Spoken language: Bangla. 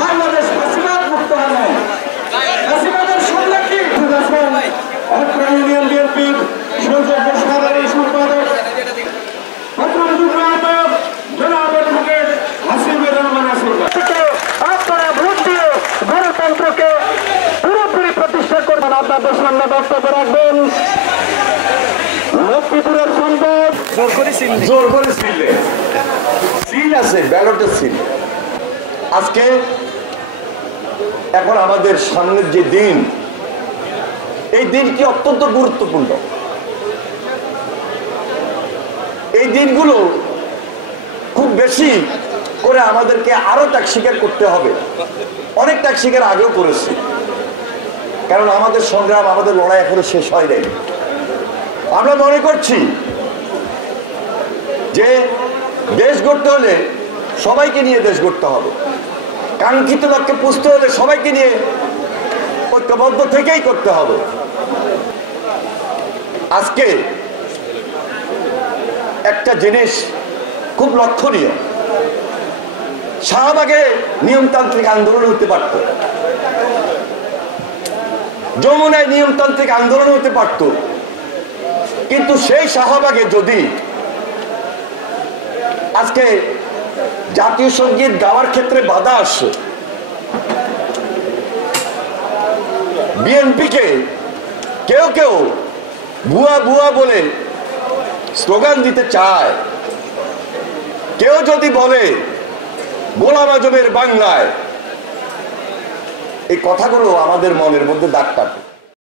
বাংলাদেশ ফাঁসিবাদ মুক্ত হয় নাই। ফাঁসিবাদের সংরক্ষী ইউনিয়ন বিএনপির সুযোগ্য সাধারণ সম্পাদক আপনারা ভোট দিয়ে গণতন্ত্রকে পুরোপুরি প্রতিষ্ঠা করবেন। আপনাদের সামনে বক্তব্য রাখবেন লক্ষ্মীপুরের সম্পদ জোর করে সিল আছে, ব্যালটের সিল। আজকে এখন আমাদের সামনের যে দিন, এই দিনটি অত্যন্ত গুরুত্বপূর্ণ। এই দিনগুলো খুব বেশি করে আমাদেরকে আরো ত্যাগ স্বীকার করতে হবে। অনেক ত্যাগ স্বীকার আগেও করেছি, কারণ আমাদের সংগ্রাম, আমাদের লড়াই এখনো শেষ হয় নাই। আমরা মনে করছি যে দেশ গড়তে হলে সবাইকে নিয়ে দেশ গড়তে হবে, কাঙ্ক্ষিত লক্ষ্যে পুষতে হলে সবাইকে নিয়ে ঐক্যবদ্ধ থেকেই করতে হবে। আজকে একটা জিনিস খুব লক্ষণীয়, শাহবাগে নিয়মতান্ত্রিক আন্দোলন হতে পারত, যমুনায় নিয়মতান্ত্রিক আন্দোলন হতে পারত, কিন্তু সেই শাহবাগে যদি আজকে জাতীয় সঙ্গীত গাওয়ার ক্ষেত্রে বাধা আসে, বিএনপিকে কেউ কেউ ভুয়া ভুয়া বলে স্লোগান দিতে চায়, কেউ যদি বলে গোলাম আজমের বাংলায়, এই কথাগুলো আমাদের মনের মধ্যে দাগ কাটে।